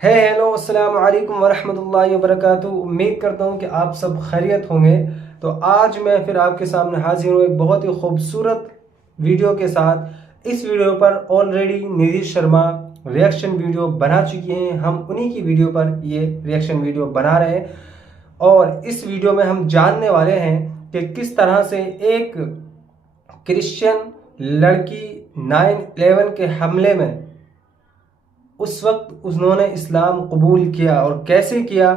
ہے ہیلو السلام علیکم ورحمۃ اللہ وبرکاتہ۔ امید کرتا ہوں کہ آپ سب خیریت ہوں گے۔ تو آج میں پھر آپ کے سامنے حاضر ہوں ایک بہت ہی خوبصورت ویڈیو کے ساتھ۔ اس ویڈیو پر آلریڈی ندھی شرما ریئیکشن ویڈیو بنا چکی ہیں، ہم انہی کی ویڈیو پر یہ ریئیکشن ویڈیو بنا رہے ہیں، اور اس ویڈیو میں ہم جاننے والے ہیں کہ کس طرح سے ایک کرسچن لڑکی 9/11 کے حملے میں اس وقت انہوں نے اسلام قبول کیا اور کیسے کیا،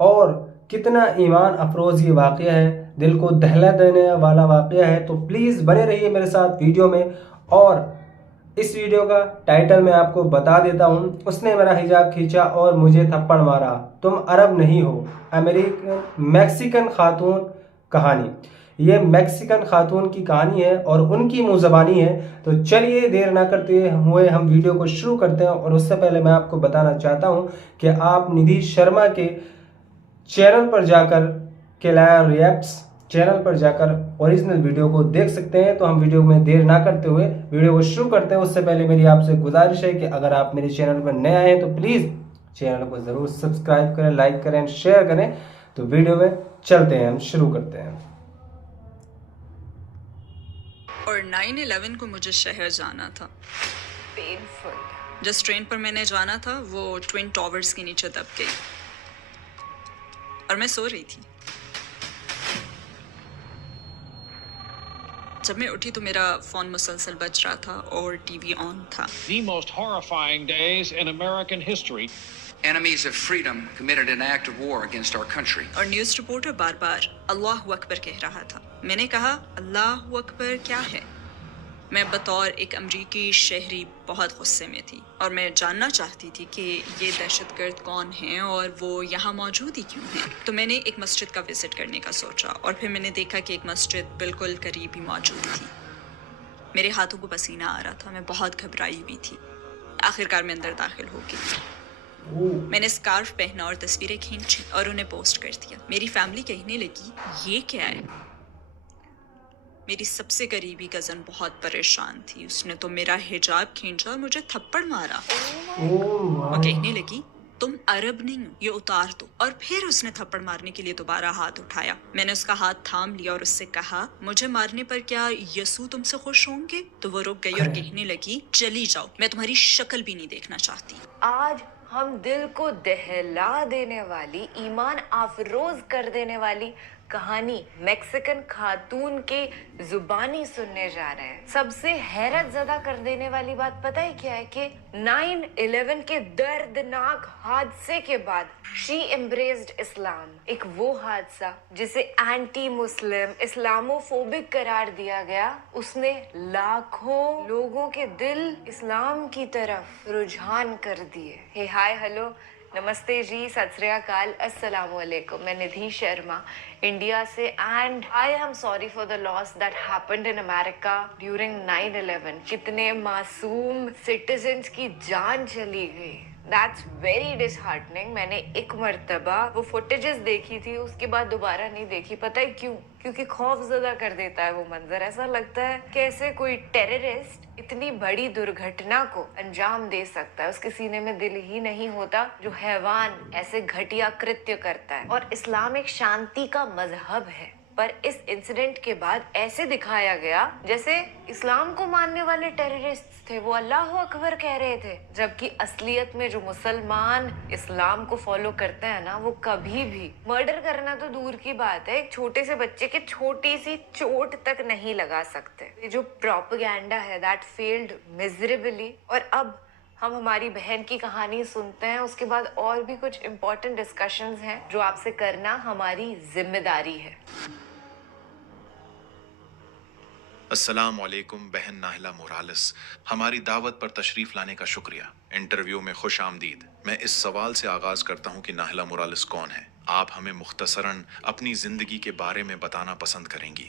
اور کتنا ایمان افروز یہ واقعہ ہے، دل کو دہلا دینے والا واقعہ ہے۔ تو پلیز بنے رہیے میرے ساتھ ویڈیو میں۔ اور اس ویڈیو کا ٹائٹل میں آپ کو بتا دیتا ہوں، اس نے میرا حجاب کھینچا اور مجھے تھپڑ مارا، تم عرب نہیں ہو، میکسیکن خاتون کہانی۔ یہ میکسیکن خاتون کی کہانی ہے اور ان کی منہ زبانی ہے۔ تو چلیے دیر نہ کرتے ہوئے ہم ویڈیو کو شروع کرتے ہیں، اور اس سے پہلے میں آپ کو بتانا چاہتا ہوں کہ آپ ندھی شرما کے چینل پر جا کر کیلایا ریئیکٹس چینل پر جا کر اوریجنل ویڈیو کو دیکھ سکتے ہیں۔ تو ہم ویڈیو میں دیر نہ کرتے ہوئے ویڈیو کو شروع کرتے ہیں۔ اس سے پہلے میری آپ سے گزارش ہے کہ اگر آپ میرے چینل پر نئے آئے ہیں تو پلیز چینل کو ضرور سبسکرائب کریں، لائک کریں، شیئر کریں۔ تو ویڈیو میں چلتے ہیں، ہم شروع کرتے ہیں۔ اور 9/11 کو مجھے شہر جانا تھا۔ پینفل۔ جس ٹرین پر میں نے جانا تھا وہ ٹوین ٹاورز کے نیچے دب گئی اور میں سو رہی تھی۔ جب میں اٹھی تو میرا فون مسلسل بج رہا تھا اور ٹی وی آن تھا۔ The most horrifying days in American history. Enemies of freedom committed an act of war against our country. اور نیوز رپورٹر بار بار اللہ اکبر کہہ رہا تھا۔ میں نے کہا اللہ اکبر کیا ہے؟ میں بطور ایک امریکی شہری بہت غصے میں تھی اور میں جاننا چاہتی تھی کہ یہ دہشت گرد کون ہیں اور وہ یہاں موجود ہی کیوں ہیں۔ تو میں نے ایک مسجد کا وزٹ کرنے کا سوچا، اور پھر میں نے دیکھا کہ ایک مسجد بالکل قریب ہی موجود تھی۔ میرے ہاتھوں کو پسینہ آ رہا تھا، میں بہت گھبرائی ہوئی تھی۔ آخرکار میں اندر داخل ہو گئی۔ میں نے سکارف پہنا اور تصویریں کھینچی اور انہیں پوسٹ کر دیا۔ میری فیملی کہنے لگی یہ کیا ہے؟ میری سب سے قریبی کزن بہت پریشان تھی، اس نے تو میرا حجاب کھینچا اور مجھے تھپڑ مارا۔ وہ کہنے لگی تم عرب نہیں ہو، یہ اتار دو۔ اور پھر اس نے تھپڑ مارنے کے لیے دوبارہ ہاتھ اٹھایا۔ میں نے اس کا ہاتھ تھام لیا اور اس سے کہا مجھے مارنے پر کیا یسوع تم سے خوش ہوں گے؟ تو وہ رک گئی اور کہنے لگی چلی جاؤ، میں تمہاری شکل بھی نہیں دیکھنا چاہتی۔ آج ہم دل کو دہلا دینے والی، ایمان افروز کر دینے والی کہانی میکسیکن خاتون کے زبانی سننے جا رہے ہیں۔ سب سے حیرت زدہ کر دینے والی بات پتہ ہے کیا ہے؟ کہ 9/11 کے دردناک حادثے کے بعد شی embraced اسلام، ایک وہ حادثہ جسے اینٹی مسلم، اسلامو فوبک قرار دیا گیا، اس نے لاکھوں لوگوں کے دل اسلام کی طرف رجحان کر دیے۔ ہے ہائے ہلو نمستے جی، ست سری اکال، السلام علیکم۔ میں ندھی شرما انڈیا سے، and I am sorry for the loss that happened in America during 9/11۔ کتنے معصوم سٹیزنز کی جان چلی گئی۔ That's very disheartening۔ میں نے ایک مرتبہ وہ فوٹیجز دیکھی تھی، اس کے بعد دوبارہ نہیں دیکھی۔ پتہ ہے کیوں؟ کیونکہ خوف زدہ کر دیتا ہے وہ منظر۔ ایسا لگتا ہے کیسے کوئی ٹیررسٹ اتنی بڑی درگھٹنا کو انجام دے سکتا ہے، اس کے سینے میں دل ہی نہیں ہوتا جو حیوان ایسے گھٹیا کرتیہ کرتا ہے۔ اور اسلام ایک شانتی کا مذہب ہے، پر اس انسیڈنٹ کے بعد ایسے دکھایا گیا جیسے اسلام کو ماننے والے ٹیررسٹ تھے وہ اللہ اکبر کہہ رہے تھے، جبکہ اصلیت میں جو مسلمان اسلام کو فالو کرتے ہیں نا، وہ کبھی بھی مرڈر کرنا تو دور کی بات ہے، ایک چھوٹے سے بچے کے چھوٹی سی چوٹ تک نہیں لگا سکتے۔ یہ جو پروپیگینڈا ہے دیٹ فیلڈ میزریبلی۔ اور اب ہم ہماری بہن کی کہانی سنتے ہیں، اس کے بعد اور بھی کچھ امپورٹنٹ ڈسکشنز ہیں جو آپ سے کرنا ہماری ذمہ داری ہے۔ السلام علیکم بہن ناہلا مورالس، ہماری دعوت پر تشریف لانے کا شکریہ۔ انٹرویو میں خوش آمدید۔ میں اس سوال سے آغاز کرتا ہوں کہ ناہلا مورالس کون ہے؟ آپ ہمیں مختصراً اپنی زندگی کے بارے میں بتانا پسند کریں گی؟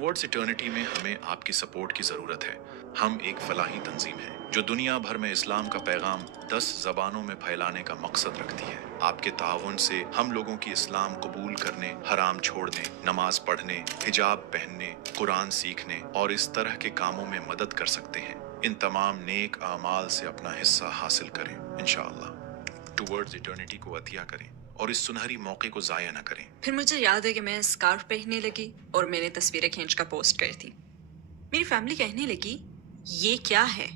ٹورڈز ایٹرنٹی میں ہمیں آپ کی سپورٹ کی ضرورت ہے۔ ہم ایک فلاحی تنظیم ہے جو دنیا بھر میں اسلام کا پیغام 10 زبانوں میں پھیلانے کا مقصد رکھتی ہے۔ آپ کے تعاون سے ہم لوگوں کی اسلام قبول کرنے، حرام چھوڑنے، نماز پڑھنے، حجاب پہننے، قرآن سیکھنے اور اس طرح کے کاموں میں مدد کر سکتے ہیں۔ ان تمام نیک اعمال سے اپنا حصہ حاصل کریں انشاءاللہ۔ ٹورڈز ایٹرنٹی کو عطیہ کریں اور اس سنہری موقع کو ضائع نہ کریں۔ پھر مجھے یاد ہے کہ میں اسکارف پہننے لگی اور میں نے تصویریں کھینچ کر پوسٹ کر دی۔ میری فیملی کہنے لگی یہ کیا ہے؟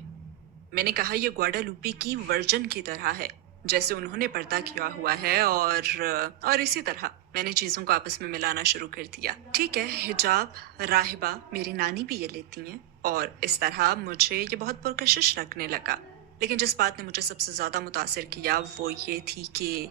میں نے کہا یہ گواڈالوپی کی ورجن کی طرح ہے جیسے انہوں نے پردہ کیا ہوا ہے، اور اسی طرح میں نے چیزوں کو آپس میں ملانا شروع کر دیا۔ ٹھیک ہے، حجاب، راہبہ، میری نانی بھی یہ لیتی ہیں، اور اس طرح مجھے یہ بہت پرکشش لگنے لگا۔ لیکن جس بات نے مجھے سب سے زیادہ متاثر کیا وہ یہ تھی کہ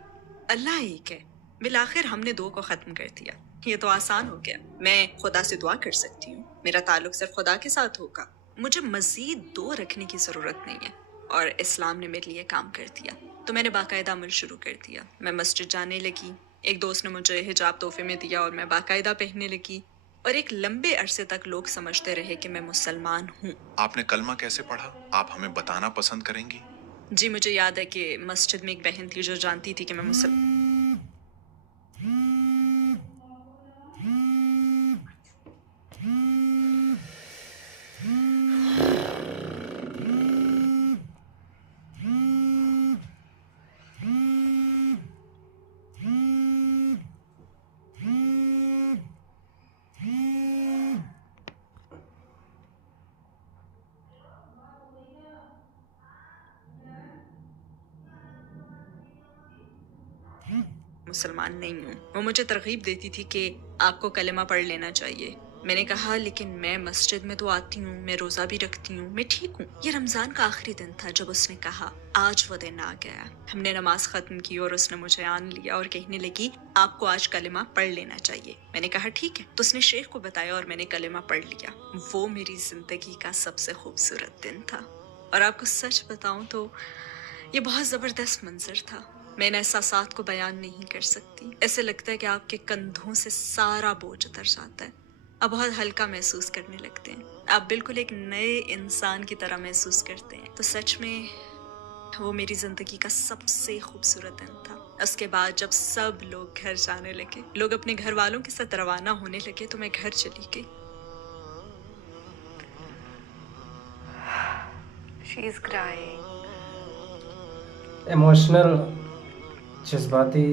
اللہ ایک ہے۔ بالآخر ہم نے 2 کو ختم کر دیا۔ یہ تو آسان ہو گیا۔ میں خدا سے دعا کر سکتی ہوں، میرا تعلق صرف خدا کے ساتھ ہوگا، مجھے مزید 2 رکھنے کی ضرورت نہیں ہے، اور اسلام نے میرے لیے کام کر دیا۔ تو میں نے باقاعدہ عمل شروع کر دیا۔ میں مسجد جانے لگی، ایک دوست نے مجھے حجاب تحفے میں دیا اور میں باقاعدہ پہننے لگی، اور ایک لمبے عرصے تک لوگ سمجھتے رہے کہ میں مسلمان ہوں۔ آپ نے کلمہ کیسے پڑھا؟ آپ ہمیں بتانا پسند کریں گی؟ جی مجھے یاد ہے کہ مسجد میں ایک بہن تھی جو جانتی تھی کہ میں مسلمان نہیں ہوں۔ وہ مجھے ترغیب دیتی تھی کہ آپ کو کلمہ پڑھ لینا چاہیے۔ میں نے کہا لیکن میں مسجد میں تو آتی ہوں، میں روزہ بھی رکھتی ہوں، میں ٹھیک ہوں۔ یہ رمضان کا آخری دن تھا جب اس نے کہا آج وہ دن آ گیا۔ ہم نے نماز ختم کی اور اس نے مجھے آن لیا اور کہنے لگی آپ کو آج کلمہ پڑھ لینا چاہیے۔ میں نے کہا ٹھیک ہے۔ تو اس نے شیخ کو بتایا اور میں نے کلمہ پڑھ لیا۔ وہ میری زندگی کا سب سے خوبصورت دن تھا، اور آپ کو سچ بتاؤں تو یہ بہت زبردست منظر تھا۔ میں ان احساسات کو بیان نہیں کر سکتی۔ ایسے لگتا ہے کہ آپ کے کندھوں سے سارا بوجھ اتر جاتا ہے، آپ بہت ہلکا محسوس کرنے لگتے ہیں، آپ بالکل ایک نئے انسان کی طرح محسوس کرتے ہیں۔ تو سچ میں وہ میری زندگی کا سب سے خوبصورت دن تھا۔ اس کے بعد جب سب لوگ گھر جانے لگے، لوگ اپنے گھر والوں کے ساتھ روانہ ہونے لگے، تو میں گھر چلی گئی۔ She is crying. ایموشنل، جذباتی۔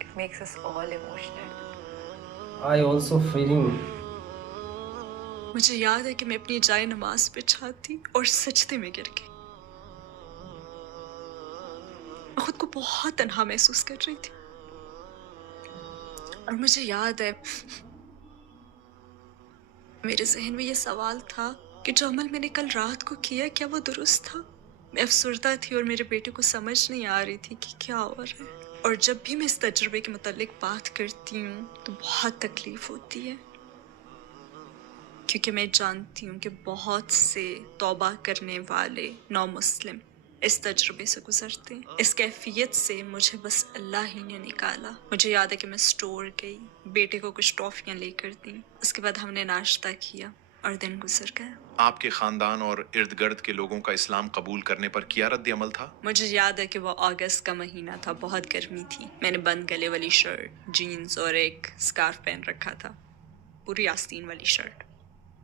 It makes us all emotional. I also feeling. مجھے یاد ہے کہ میں اپنی جائے نماز پہ چھاتی اور سجدے میں گر گئی۔ میں خود کو بہت تنہا محسوس کر رہی تھی، اور مجھے یاد ہے میرے ذہن میں یہ سوال تھا کہ جو عمل میں نے کل رات کو کیا کیا وہ درست تھا؟ میں افسردہ تھی اور میرے بیٹے کو سمجھ نہیں آ رہی تھی کہ کیا ہو رہا ہے، اور جب بھی میں اس تجربے کے متعلق بات کرتی ہوں تو بہت تکلیف ہوتی ہے، کیونکہ میں جانتی ہوں کہ بہت سے توبہ کرنے والے نو مسلم اس تجربے سے گزرتے ہیں۔ اس کیفیت سے مجھے بس اللہ ہی نے نکالا۔ مجھے یاد ہے کہ میں اسٹور گئی، بیٹے کو کچھ ٹافیاں لے کر دیں، اس کے بعد ہم نے ناشتہ کیا اور دن گزر گیا۔ آپ کے خاندان اور ارد گرد کے لوگوں کا اسلام قبول کرنے پر کیا رد عمل تھا؟ مجھے یاد ہے کہ وہ اگست کا مہینہ تھا، بہت گرمی تھی۔ میں نے بند گلے والی شرٹ، جینز اور ایک سکارف پہن رکھا تھا، پوری آستین والی شرٹ۔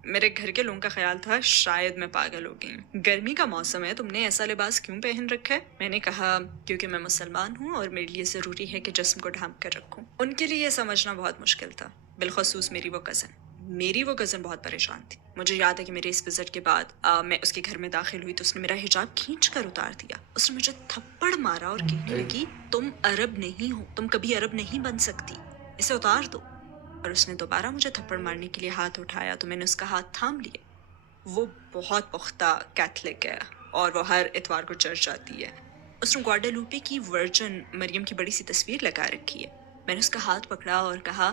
میرے گھر کے لوگوں کا خیال تھا شاید میں پاگل ہو گئی ہوں، گرمی کا موسم ہے، تم نے ایسا لباس کیوں پہن رکھا ہے؟ میں نے کہا کیونکہ میں مسلمان ہوں اور میرے لیے ضروری ہے کہ جسم کو ڈھانپ کر رکھوں۔ ان کے لیے یہ سمجھنا بہت مشکل تھا، بالخصوص میری وہ کزن بہت پریشان تھی۔ مجھے یاد ہے کہ میرے اس وزٹ کے بعد میں اس کے گھر میں داخل ہوئی تو اس نے میرا حجاب کھینچ کر اتار دیا۔ اس نے مجھے تھپڑ مارا اور کہنے لگی تم عرب نہیں ہو، تم کبھی عرب نہیں بن سکتی، اسے اتار دو۔ اور اس نے دوبارہ مجھے تھپڑ مارنے کے لیے ہاتھ اٹھایا تو میں نے اس کا ہاتھ تھام لیا۔ وہ بہت پختہ کیتھولک ہے اور وہ ہر اتوار کو چرچ جاتی ہے۔ اس نے گواڈالوپے کی ورجن مریم کی بڑی سی تصویر لگا رکھی ہے۔ میں نے اس کا ہاتھ پکڑا اور کہا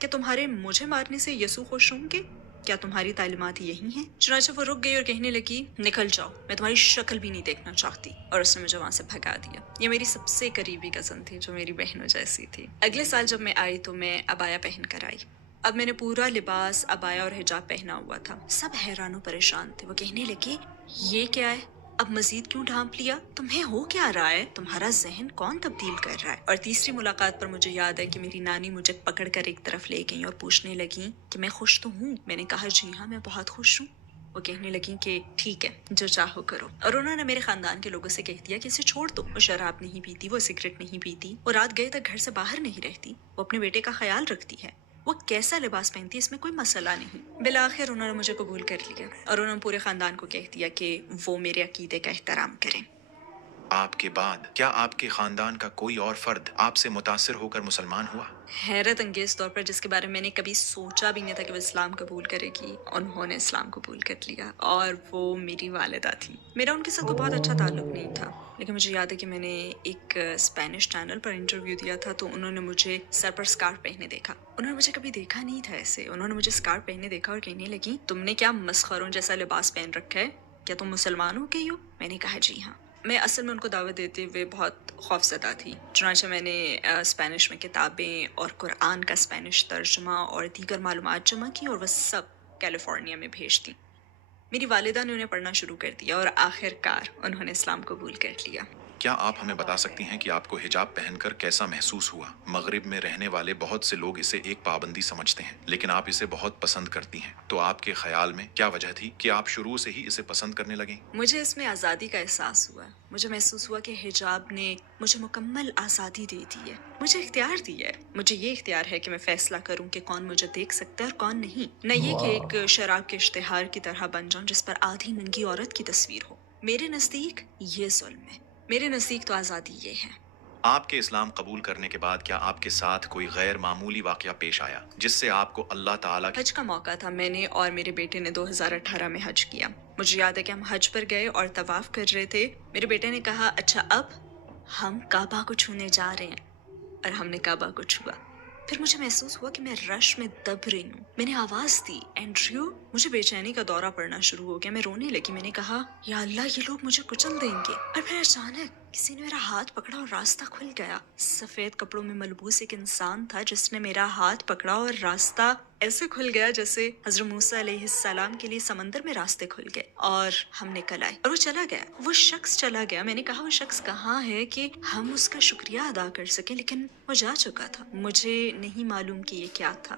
کہ تمہارے مجھے مارنے سے یسوع خوش ہوں گے؟ کیا تمہاری تعلیمات یہی ہیں؟ چنانچہ وہ رک گئی اور کہنے لگی نکل جاؤ، میں تمہاری شکل بھی نہیں دیکھنا چاہتی، اور اس نے مجھے وہاں سے بھگا دیا۔ یہ میری سب سے قریبی کزن تھی جو میری بہنوں جیسی تھی۔ اگلے سال جب میں آئی تو میں عبایا پہن کر آئی۔ اب میں نے پورا لباس ابایا اور حجاب پہنا ہوا تھا. سب حیران و پریشان تھے. وہ کہنے لگے یہ کیا ہے, اب مزید کیوں ڈھانپ لیا, تمہیں ہو کیا رہا ہے, تمہارا ذہن کون تبدیل کر رہا ہے. اور تیسری ملاقات پر مجھے یاد ہے کہ میری نانی مجھے پکڑ کر ایک طرف لے گئیں اور پوچھنے لگیں کہ میں خوش تو ہوں. میں نے کہا جی ہاں میں بہت خوش ہوں. وہ کہنے لگیں کہ ٹھیک ہے جو چاہو کرو. اور انہوں نے میرے خاندان کے لوگوں سے کہہ دیا کہ اسے چھوڑ دو, وہ شراب نہیں پیتی, وہ سگریٹ نہیں پیتی, وہ رات گئے تک گھر سے باہر نہیں رہتی, وہ اپنے بیٹے کا خیال رکھتی ہے, وہ کیسا لباس پہنتی ہے اس میں کوئی مسئلہ نہیں. بالآخر انہوں نے مجھے قبول کر لیا اور انہوں نے پورے خاندان کو کہہ دیا کہ وہ میرے عقیدے کا احترام کریں. آپ کے بعد کیا آپ کے خاندان کا کوئی اور فرد آپ سے متاثر ہو کر مسلمان ہوا؟ حیرت انگیز طور پر جس کے بارے میں نے کبھی سوچا بھی نہیں تھا کہ وہ اسلام قبول کرے گی, انہوں نے اسلام قبول کر لیا, اور وہ میری والدہ تھی. میرا ان کے ساتھ کوئی بہت اچھا تعلق نہیں تھا, لیکن مجھے یاد ہے کہ میں نے ایک اسپینش چینل پر انٹرویو دیا تھا تو انہوں نے مجھے سر پر اسکارف پہنے دیکھا. انہوں نے مجھے کبھی دیکھا نہیں تھا ایسے. انہوں نے مجھے اسکارف پہنے دیکھا اور کہنے لگی تم نے کیا مسخروں جیسا لباس پہن رکھا ہے, کیا تم مسلمان ہو گئی ہو. میں نے کہا جی ہاں. میں اصل میں ان کو دعوت دیتے ہوئے بہت خوفزدہ تھی. چنانچہ میں نے اسپینش میں کتابیں اور قرآن کا اسپینش ترجمہ اور دیگر معلومات جمع کی اور وہ سب کیلیفورنیا میں بھیج دیں. میری والدہ نے انہیں پڑھنا شروع کر دیا اور آخر کار انہوں نے اسلام قبول کر لیا. کیا آپ ہمیں بتا سکتی ہیں کہ آپ کو حجاب پہن کر کیسا محسوس ہوا؟ مغرب میں رہنے والے بہت سے لوگ اسے ایک پابندی سمجھتے ہیں, لیکن آپ اسے بہت پسند کرتی ہیں. تو آپ کے خیال میں کیا وجہ تھی کہ آپ شروع سے ہی اسے پسند کرنے لگیں؟ مجھے اس میں آزادی کا احساس ہوا. مجھے محسوس ہوا کہ حجاب نے مجھے مکمل آزادی دے دی ہے, مجھے اختیار دیا ہے. مجھے یہ اختیار ہے کہ میں فیصلہ کروں کہ کون مجھے دیکھ سکتا ہے اور کون نہیں. نہ یہ کہ ایک شراب کے اشتہار کی طرح بن جاؤں جس پر آدھی ننگی عورت کی تصویر ہو. میرے نزدیک یہ ظلم ہے. میرے نزدیک تو آزادی یہ ہے. آپ کے اسلام قبول کرنے کے بعد کیا آپ کے ساتھ کوئی غیر معمولی واقعہ پیش آیا جس سے آپ کو اللہ تعالیٰ حج کا موقع تھا. میں نے اور میرے بیٹے نے 2018 میں حج کیا. مجھے یاد ہے کہ ہم حج پر گئے اور طواف کر رہے تھے. میرے بیٹے نے کہا اچھا اب ہم کعبہ کو چھونے جا رہے ہیں, اور ہم نے کعبہ کو چھوا. پھر مجھے محسوس ہوا کہ میں رش میں دب رہی ہوں. میں نے آواز دی اینڈریو. مجھے بے چینی کا دورہ پڑنا شروع ہو گیا. میں رونے لگی. میں نے کہا یا اللہ یہ لوگ مجھے کچل دیں گے. اور پھر اچانک کسی نے میرا ہاتھ پکڑا اور راستہ کھل گیا. سفید کپڑوں میں ملبوس ایک انسان تھا جس نے میرا ہاتھ پکڑا اور راستہ ایسے کھل گیا جیسے حضرت موسیٰ علیہ السلام کے لیے سمندر میں راستے کھل گئے, اور ہم نکل آئے. اور وہ چلا گیا, وہ شخص چلا گیا. میں نے کہا وہ شخص کہاں ہے کہ ہم اس کا شکریہ ادا کر سکیں, لیکن وہ جا چکا تھا. مجھے نہیں معلوم کہ یہ کیا تھا,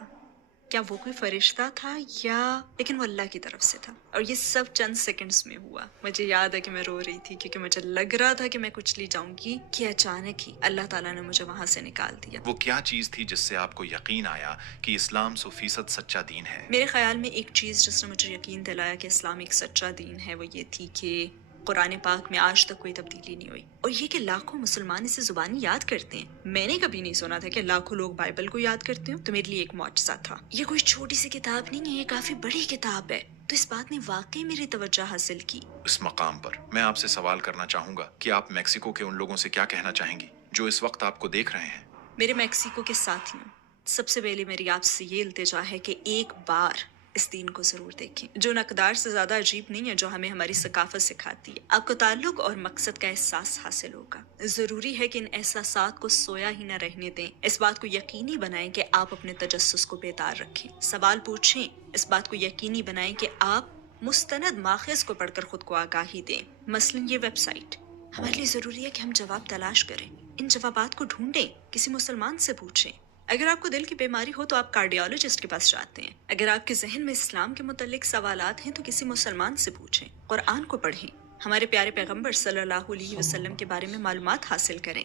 کیا وہ کوئی فرشتہ تھا یا, لیکن وہ اللہ کی طرف سے تھا. اور یہ سب چند سیکنڈز میں ہوا. مجھے یاد ہے کہ میں رو رہی تھی کیونکہ مجھے لگ رہا تھا کہ میں کچلی جاؤں گی, کہ اچانک ہی اللہ تعالیٰ نے مجھے وہاں سے نکال دیا. وہ کیا چیز تھی جس سے آپ کو یقین آیا کہ اسلام 100% سچا دین ہے؟ میرے خیال میں ایک چیز جس نے مجھے یقین دلایا کہ اسلام ایک سچا دین ہے وہ یہ تھی کہ قرآن پاک میں آج تک کوئی تبدیلی نہیں ہوئی, اور یہ کہ لاکھوں مسلمان اسے زبانی یاد کرتے ہیں. میں نے کبھی نہیں سنا تھا کہ لاکھوں لوگ بائبل کو یاد کرتے ہوں, تو میرے لیے ایک معجزہ تھا. یہ کوئی چھوٹی سی کتاب نہیں ہے, یہ کافی بڑی کتاب ہے. تو اس بات نے واقعی میری توجہ حاصل کی. اس مقام پر میں آپ سے سوال کرنا چاہوں گا کہ آپ میکسیکو کے ان لوگوں سے کیا کہنا چاہیں گی جو اس وقت آپ کو دیکھ رہے ہیں؟ میرے میکسیکو کے ساتھیوں, سب سے پہلے میری آپ سے یہ التجا ہے کہ ایک بار اس دین کو ضرور دیکھیں, جو نقدار سے زیادہ عجیب نہیں ہے, جو ہمیں ہماری ثقافت سکھاتی ہے. آپ کو تعلق اور مقصد کا احساس حاصل ہوگا. ضروری ہے کہ ان احساسات کو سویا ہی نہ رہنے دیں. اس بات کو یقینی بنائیں کہ آپ اپنے تجسس کو بیدار رکھیں, سوال پوچھیں. اس بات کو یقینی بنائیں کہ آپ مستند ماخذ کو پڑھ کر خود کو آگاہی دیں. مثلاً یہ ویب سائٹ. ہمارے لیے ضروری ہے کہ ہم جواب تلاش کریں, ان جوابات کو ڈھونڈیں, کسی مسلمان سے پوچھیں. اگر آپ کو دل کی بیماری ہو تو آپ کارڈیالوجسٹ کے پاس جاتے ہیں. اگر آپ کے ذہن میں اسلام کے متعلق سوالات ہیں تو کسی مسلمان سے پوچھیں. قرآن کو پڑھیں, ہمارے پیارے پیغمبر صلی اللہ علیہ وسلم کے بارے میں معلومات حاصل کریں.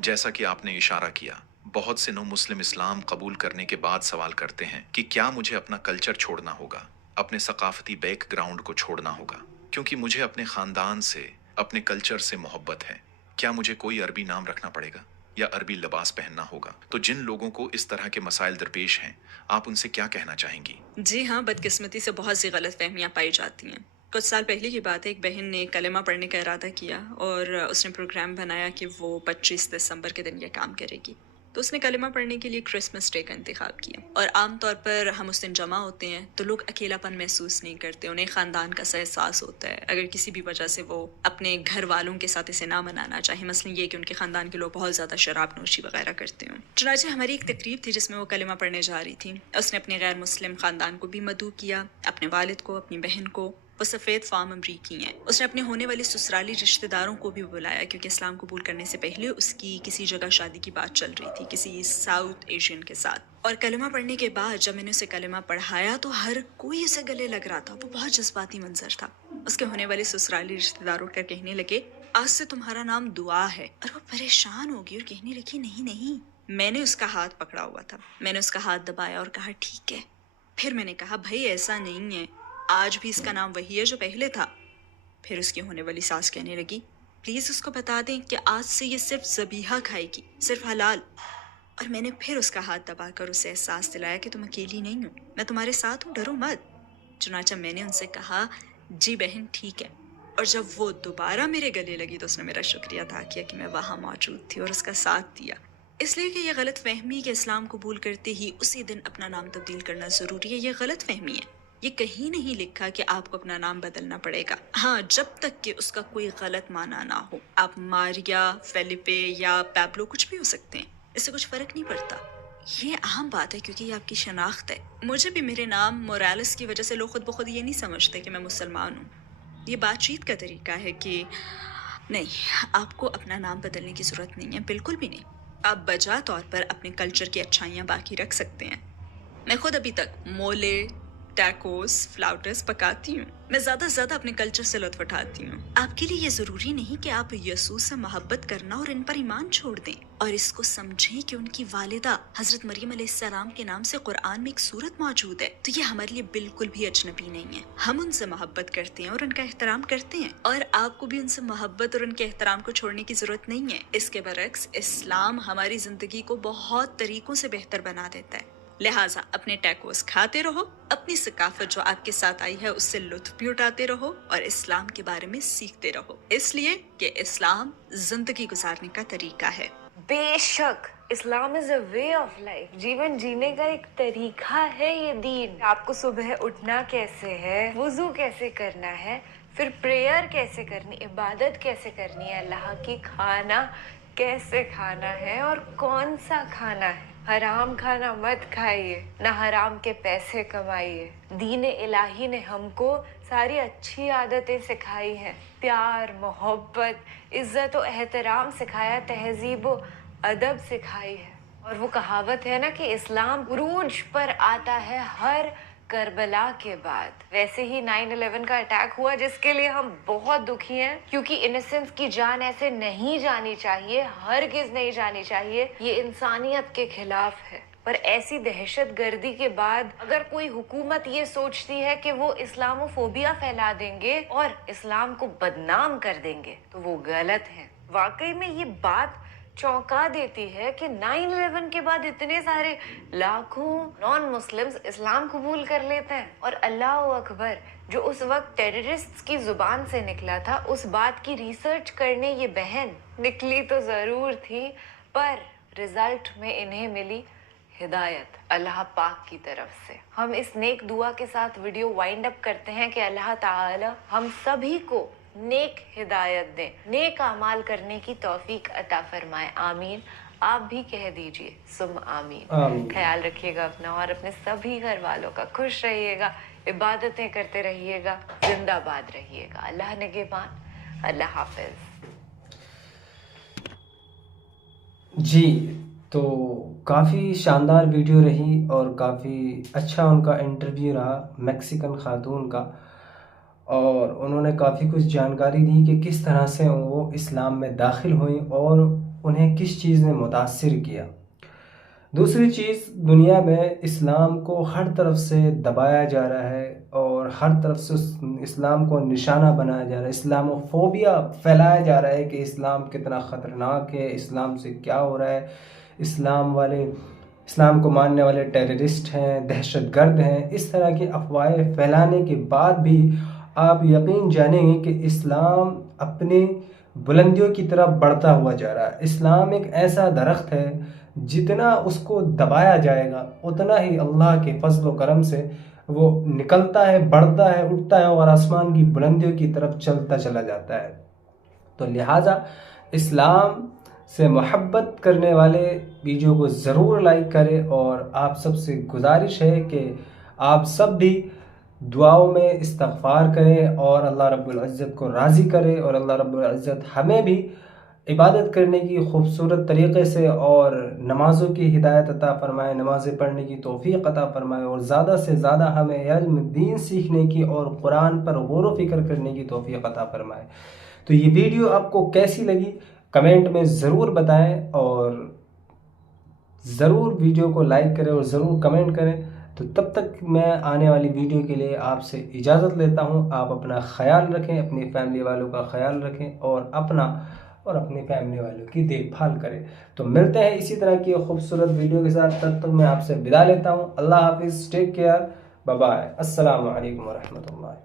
جیسا کہ آپ نے اشارہ کیا, بہت سے نو مسلم اسلام قبول کرنے کے بعد سوال کرتے ہیں کہ کیا مجھے اپنا کلچر چھوڑنا ہوگا, اپنے ثقافتی بیک گراؤنڈ کو چھوڑنا ہوگا, کیونکہ مجھے اپنے خاندان سے, اپنے کلچر سے محبت ہے. کیا مجھے کوئی عربی نام رکھنا پڑے گا یا عربی لباس پہننا ہوگا؟ تو جن لوگوں کو اس طرح کے مسائل درپیش ہیں, آپ ان سے کیا کہنا چاہیں گی؟ جی ہاں, بدقسمتی سے بہت سی غلط فہمیاں پائی جاتی ہیں. کچھ سال پہلے کی بات ہے, ایک بہن نے کلمہ پڑھنے کا ارادہ کیا اور اس نے پروگرام بنایا کہ وہ 25 دسمبر کے دن یہ کام کرے گی. تو اس نے کلمہ پڑھنے کے لیے کرسمس ڈے کا انتخاب کیا. اور عام طور پر ہم اس دن جمع ہوتے ہیں تو لوگ اکیلا پن محسوس نہیں کرتے, انہیں خاندان کا سا احساس ہوتا ہے. اگر کسی بھی وجہ سے وہ اپنے گھر والوں کے ساتھ اسے نہ منانا چاہے, مثلا یہ کہ ان کے خاندان کے لوگ بہت زیادہ شراب نوشی وغیرہ کرتے ہوں. چنانچہ ہماری ایک تقریب تھی جس میں وہ کلمہ پڑھنے جا رہی تھی. اس نے اپنے غیر مسلم خاندان کو بھی مدعو کیا, اپنے والد کو, اپنی بہن کو. وہ سفید فام امریکی ہیں. اس نے اپنے ہونے والے سسرالی رشتہ داروں کو بھی بلایا کیونکہ اسلام قبول کرنے سے پہلے اس کی کسی جگہ شادی کی بات چل رہی تھی کسی ساؤتھ ایشین کے ساتھ. اور کلمہ پڑھنے کے بعد جب میں نے اسے کلمہ پڑھایا تو ہر کوئی اسے گلے لگ رہا تھا. وہ بہت جذباتی منظر تھا. اس کے ہونے والے سسرالی رشتہ داروں کا کہنے لگے آج سے تمہارا نام دعا ہے, اور وہ پریشان ہوگی اور کہنے لگی نہیں. میں نے اس کا ہاتھ پکڑا ہوا تھا. میں نے اس کا ہاتھ دبایا اور کہا ٹھیک ہے. پھر میں نے کہا بھائی ایسا نہیں ہے, آج بھی اس کا نام وہی ہے جو پہلے تھا. پھر اس کی ہونے والی ساس کہنے لگی پلیز اس کو بتا دیں کہ آج سے یہ صرف ذبیحہ کھائے گی, صرف حلال. اور میں نے پھر اس کا ہاتھ دبا کر اسے احساس دلایا کہ تم اکیلی نہیں ہو, میں تمہارے ساتھ ہوں, ڈرو مت. چنانچہ میں نے ان سے کہا جی بہن ٹھیک ہے. اور جب وہ دوبارہ میرے گلے لگی تو اس نے میرا شکریہ ادا کیا کہ میں وہاں موجود تھی اور اس کا ساتھ دیا. اس لیے کہ یہ غلط فہمی کہ اسلام قبول کرتے ہی اسی دن اپنا نام تبدیل کرنا ضروری ہے, یہ غلط فہمی ہے. یہ کہیں نہیں لکھا کہ آپ کو اپنا نام بدلنا پڑے گا. ہاں جب تک کہ اس کا کوئی غلط معنی نہ ہو. آپ ماریا, فیلیپے یا پیبلو کچھ بھی ہو سکتے ہیں, اس سے کچھ فرق نہیں پڑتا. یہ اہم بات ہے کیونکہ یہ آپ کی شناخت ہے. مجھے بھی میرے نام موریلس کی وجہ سے لوگ خود بخود یہ نہیں سمجھتے کہ میں مسلمان ہوں. یہ بات چیت کا طریقہ ہے کہ نہیں آپ کو اپنا نام بدلنے کی ضرورت نہیں ہے, بالکل بھی نہیں. آپ بجا طور پر اپنے کلچر کی اچھائیاں باقی رکھ سکتے ہیں. میں خود ابھی تک مولے, ٹیکوز, فلاوٹرز پکاتی ہوں. میں زیادہ سے زیادہ اپنے کلچر سے لطف اٹھاتی ہوں. آپ کے لیے یہ ضروری نہیں کہ آپ یسوع سے محبت کرنا اور ان پر ایمان چھوڑ دیں, اور اس کو سمجھیں کہ ان کی والدہ حضرت مریم علیہ السلام کے نام سے قرآن میں ایک سورت موجود ہے. تو یہ ہمارے لیے بالکل بھی اجنبی نہیں ہے. ہم ان سے محبت کرتے ہیں اور ان کا احترام کرتے ہیں, اور آپ کو بھی ان سے محبت اور ان کے احترام کو چھوڑنے کی ضرورت نہیں ہے. اس کے برعکس اسلام ہماری زندگی کو بہت طریقوں سے بہتر بنا دیتا ہے. لہٰذا اپنے ٹیکوز کھاتے رہو, اپنی ثقافت جو آپ کے ساتھ آئی ہے اس سے لطف بھی اٹھاتے رہو, اور اسلام کے بارے میں سیکھتے رہو, اس لیے کہ اسلام زندگی گزارنے کا طریقہ ہے. بے شک اسلام از اے وے آف لائف, جیون جینے کا ایک طریقہ ہے یہ دین. آپ کو صبح اٹھنا کیسے ہے, وضو کیسے کرنا ہے, پھر پریئر کیسے کرنی, عبادت کیسے کرنی ہے, اللہ کی کھانا کیسے کھانا ہے اور کون سا کھانا ہے. حرام کھانا مت کھائیے, نہ حرام کے پیسے کمائیے. دین الہی نے ہم کو ساری اچھی عادتیں سکھائی ہیں, پیار, محبت, عزت و احترام سکھایا, تہذیب و ادب سکھائی ہے. اور وہ کہاوت ہے نا کہ اسلام عروج پر آتا ہے ہر کربلا کے بعد. ویسے ہی 9/11 کا اٹیک ہوا جس کے لیے ہم بہت دکھی ہیں, کیونکہ انسنس کی جان ایسے نہیں جانی چاہیے, ہرگز نہیں جانی چاہیے. یہ انسانیت کے خلاف ہے. پر ایسی دہشت گردی کے بعد اگر کوئی حکومت یہ سوچتی ہے کہ وہ اسلامو فوبیا پھیلا دیں گے اور اسلام کو بدنام کر دیں گے تو وہ غلط ہے. واقعی میں یہ بات چونکا دیتی ہے کہ 9/11 کے بعد اتنے سارے لاکھوں نان مسلمز اسلام قبول کر لیتے ہیں. اور اللہ اکبر, جو اس وقت ٹیررسٹ کی زبان سے نکلا تھا اس بات کی ریسرچ کرنے یہ بہن نکلی تو ضرور تھی, پر رزلٹ میں انہیں ملی ہدایت اللہ پاک کی طرف سے. ہم اس نیک دعا کے ساتھ ویڈیو وائنڈ اپ کرتے ہیں کہ اللہ تعالی ہم سبھی کو نیک ہدایت دیں, نیک اعمال کرنے کی توفیق عطا فرمائے. آمین. آپ بھی کہہ دیجئے سم آمین. خیال رکھیے گا اپنا اور اپنے سبھی گھر والوں کا. خوش رہیے گا, عبادتیں کرتے رہیے گا, زندہ باد رہیے گا. اللہ نگہبان. اللہ حافظ. جی تو کافی شاندار ویڈیو رہی اور کافی اچھا ان کا انٹرویو رہا میکسیکن خاتون کا, اور انہوں نے کافی کچھ جانکاری دی کہ کس طرح سے وہ اسلام میں داخل ہوئیں اور انہیں کس چیز نے متاثر کیا. دوسری چیز, دنیا میں اسلام کو ہر طرف سے دبایا جا رہا ہے اور ہر طرف سے اسلام کو نشانہ بنایا جا رہا ہے, اسلامو فوبیا پھیلایا جا رہا ہے کہ اسلام کتنا خطرناک ہے, اسلام سے کیا ہو رہا ہے, اسلام کو ماننے والے ٹیررسٹ ہیں, دہشت گرد ہیں. اس طرح کی افواہیں پھیلانے کے بعد بھی آپ یقین جانیں گے کہ اسلام اپنی بلندیوں کی طرف بڑھتا ہوا جا رہا ہے. اسلام ایک ایسا درخت ہے جتنا اس کو دبایا جائے گا اتنا ہی اللہ کے فضل و کرم سے وہ نکلتا ہے، بڑھتا ہے، اٹھتا ہے اور آسمان کی بلندیوں کی طرف چلتا چلا جاتا ہے۔ تو لہٰذا اسلام سے محبت کرنے والے ویڈیو کو ضرور لائک کریں، اور آپ سب سے گزارش ہے کہ آپ سب بھی دعاؤں میں استغفار کریں اور اللہ رب العزت کو راضی کریں، اور اللہ رب العزت ہمیں بھی عبادت کرنے کی خوبصورت طریقے سے اور نمازوں کی ہدایت عطا فرمائے، نمازیں پڑھنے کی توفیق عطا فرمائے، اور زیادہ سے زیادہ ہمیں علم دین سیکھنے کی اور قرآن پر غور و فکر کرنے کی توفیق عطا فرمائے۔ تو یہ ویڈیو آپ کو کیسی لگی کمنٹ میں ضرور بتائیں، اور ضرور ویڈیو کو لائک کریں اور ضرور کمنٹ کریں۔ تو تب تک میں آنے والی ویڈیو کے لیے آپ سے اجازت لیتا ہوں۔ آپ اپنا خیال رکھیں، اپنی فیملی والوں کا خیال رکھیں، اور اپنا اور اپنی فیملی والوں کی دیکھ بھال کریں۔ تو ملتے ہیں اسی طرح کی خوبصورت ویڈیو کے ساتھ، تب تک میں آپ سے ودا لیتا ہوں۔ اللہ حافظ، ٹیک کیئر، بائے بائے، السلام علیکم ورحمۃ اللہ۔